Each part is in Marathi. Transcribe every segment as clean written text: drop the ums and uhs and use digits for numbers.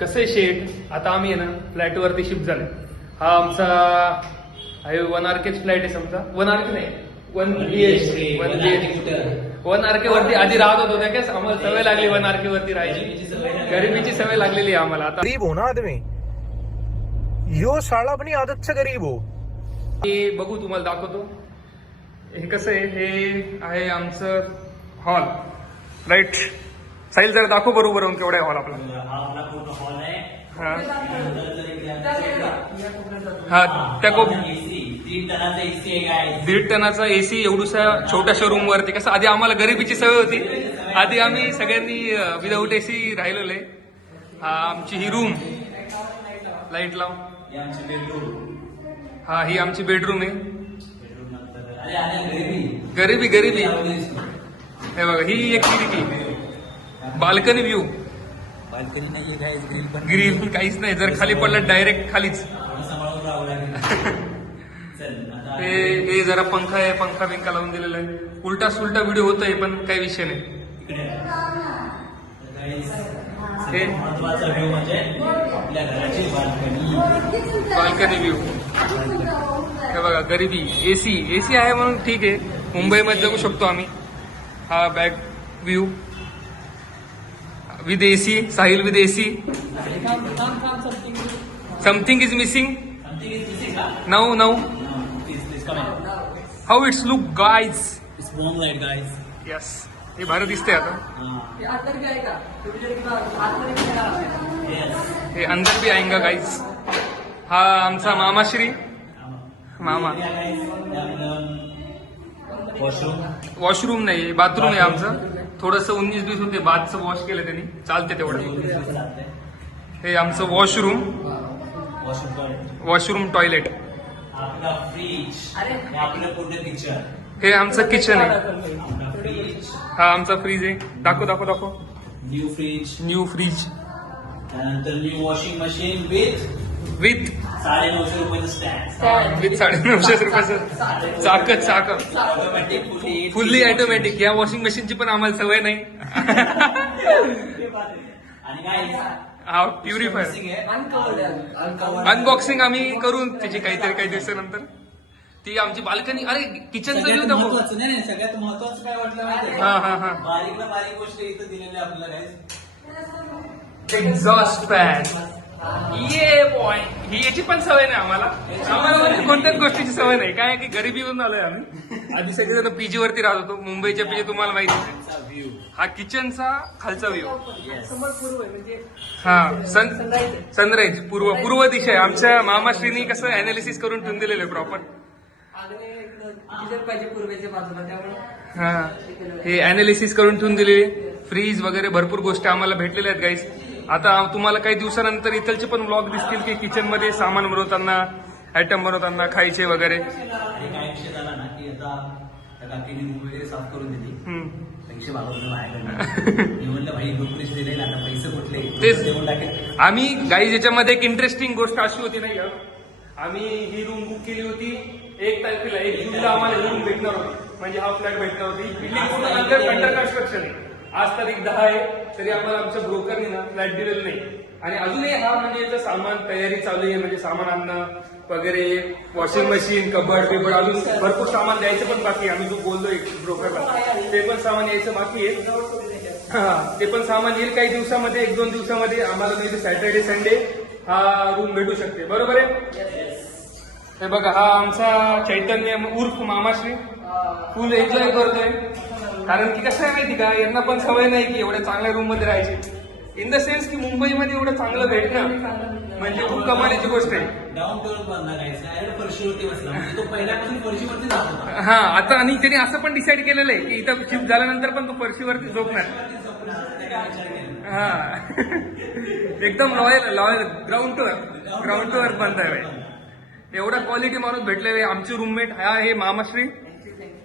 कसं आहे शेट, आता आम्ही आहे ना फ्लॅटवरती शिफ्ट झाले. हा आमचा आहे 1 RKच फ्लॅट आहे समजा. 1 RK नाही, 1 BHK. 1 RK वरती आधी राहत होतो त्या काय आम्हाला सवय लागली 1 RK वरती राहायची. गरिबीची सवय लागलेली आहे आम्हाला आता. गरीब हो ना आदमी, यो साला अपनी आदत से गरीब हो. हे बघू तुम्हाला दाखवतो. हे कसं आहे, हे आहे आमचं हॉल. राईट साहिल जरा दाखव बरोबर केवढा आहे हॉल आपला. हा त्या 1.5 टनाचा एसी एवढूसा छोट्याशा रूम वरती. कसं आधी आम्हाला गरिबीची सवय होती, आधी आम्ही सगळ्यांनी विदाऊट एसी राहिलेलो आहे. हा आमची ही रूम, लाईट लाव. हा ही आमची बेडरूम आहे. गरिबी गरिबी. हे बघा ही एक खिडकी, बाल्कनी व्ह्यू. बाल्कनी नाही आहे, ग्रिल पण काहीच नाही, जर खाली पडलं डायरेक्ट खालीच. हे जरा पंखा आहे, पंखा बिंका लावून दिलेला आहे. उलटा सुलटा व्हिडिओ होतोय पण काही विषय नाही. हे महत्वाचा व्ह्यू म्हणजे आपल्या घराची बाल्कनी व्ह्यू. हे बघा गरिबी. एसी आहे म्हणून ठीक आहे, मुंबईमध्ये जगू शकतो आम्ही. हा back view with AC. Sahil with AC. Something is missing. Now how it's look guys. Yes हे भारी दिसते आता. हे अंदर भी आएंगा गाइज. हा आमचा मामाश्री. मामा वॉशरूम नाही, बाथरूम आहे आमचं. थोडस 19 दिवस होते, बाथचं वॉश केलं त्यांनी, चालते तेवढं. हे आमचं वॉशरूम टॉयलेट. आपला फ्रीज, आपलं पूर्ण किचन. हे आमचं किचन आहे. आपला फ्रीज, हा आमचा फ्रीज आहे. दाखव. New fridge. त्यानंतर न्यू वॉशिंग मशीन विथ 950 रुपयाचं स्टँड. विथ 950 रुपयाचं चाक. Automatic fully automatic. या वॉशिंग मशीनची पण आम्हाला सवय नाही. आणि काय हा प्युरिफायर. अनबॉक्सिंग आम्ही करू त्याची काही दिवसानंतर. ती आमची बाल्कनी. अरे किचनचं व्ह्यू दाखव. महत्वाचं नाही, सगळ्यात महत्वाचं काय वाटलं माहिती हा बारीकला बारीक गोष्ट इथं दिलेली आपल्याला. Exhaust fan. ये बॉय, ही याची पण सवय नाही आम्हाला म्हणजे कोणत्याच गोष्टीची सवय नाही. काय की गरिबीवरून आलोय आम्ही. आधी सगळेजण पीजी वरती राहत होतो. मुंबईच्या पीजी तुम्हाला माहिती आहे. हा किचनचा खालचा व्ह्यू. हा सनराईज पूर्व दिशा आहे. आमच्या मामाश्रीनी कसं अनालिसिस करून ठेवून दिलेलं आहे प्रॉपर. हा हे अनालिसिस करून ठेवून दिलेली. फ्रीज वगैरे भरपूर गोष्टी आम्हाला भेटलेल्या आहेत गाईस. आता तुम्हाला काही दिवसानंतर इथलचे पण ब्लॉग दिसतील की किचन मध्ये सामान बनवताना, आयटम बनवताना खायचे वगैरे. आणि काय विषय झाला ना की आता त्या काकीने रूम वगैरे साफ करून दिली. पैसे मागवलं माझ्याकडे. मी म्हणलं भाई दोन पैसे दिले, आता पैसे कुठले तेच देऊन टाकेल. आम्ही गाईज याच्यामध्ये एक इंटरेस्टिंग गोष्ट अशी होती नाही का, आम्ही ही रूम बुक केली होती 1 तारखेला. 1 जूनला आम्हाला ही रूम भेटणार होती, म्हणजे हा फ्लॅट भेटणार होती. बिल्डिंग पूर्ण अंडर कन्स्ट्रक्शन आहे. आज तारीख 10 आहे, तरी आम्हाला आमच्या ब्रोकरने ना फ्लॅट दिलेलं नाही. आणि अजूनही हा म्हणजे याचं सामान तयारी चालू आहे, म्हणजे सामान आणणं वगैरे, वॉशिंग मशीन, कबड बिबड, अजून भरपूर सामान द्यायचं पण बाकी आहे. आम्ही जो बोललोय ब्रोकरला ते पण सामान यायचं बाकी आहे. हा ते पण सामान येईल काही दिवसामध्ये, 1-2 दिवसामध्ये. आम्हाला म्हणजे सॅटर्डे संडे हा रूम भेटू शकते. बरोबर आहे. हे बघा हा आमचा चैतन्य उर्फ मामाश्री फुल एन्जॉय करतोय. कारण की कसं आहे माहिती का, यांना पण सवय नाही की एवढ्या चांगल्या रूम मध्ये राहायची. इन द सेन्स की मुंबईमध्ये एवढं चांगलं भेटणं म्हणजे खूप कमालीची गोष्ट आहे. डाऊन टू अर्थ बांधला काय फरशीवरती बसला, म्हणजे तो पहिल्यापासून फरशीवरती जात होता. हा आता आणि त्यांनी असं पण डिसाईड केलेलं आहे की इथं शिफ्ट झाल्यानंतर पण तो फरशीवरती झोपणार. हा एकदम लॉयल ग्राउंड टू अर्थ बनताय. एवढा क्वालिटी माणूस भेटलेले. आमचे रूममेट हा हे मामाश्री,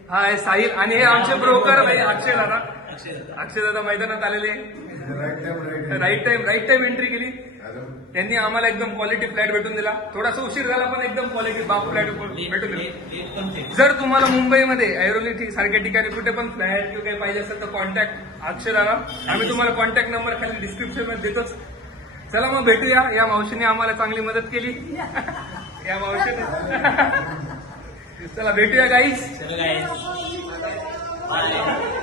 हा आहे साहिल, आणि हे आमचे ब्रोकर भाई अक्षय दादा मैदानात आलेले. राईट टाइम एंट्री केली त्यांनी. आम्हाला एकदम क्वालिटी फ्लॅट भेटून दिला. थोडासा उशीर झाला पण एकदम क्वालिटी बाप फ्लॅट भेटून दिला. जर तुम्हाला मुंबईमध्ये ऐरोली सारख्या ठिकाणी कुठे पण फ्लॅट किंवा काही पाहिजे असेल तर कॉन्टॅक्ट अक्षय दादा. आम्ही तुम्हाला कॉन्टॅक्ट नंबर खाली डिस्क्रिप्शन मध्ये देतोच. चला मग भेटूया. या मावशीने आम्हाला चांगली मदत केली. या मावशीने चला भेटूया गाईस. चलो काय बाय.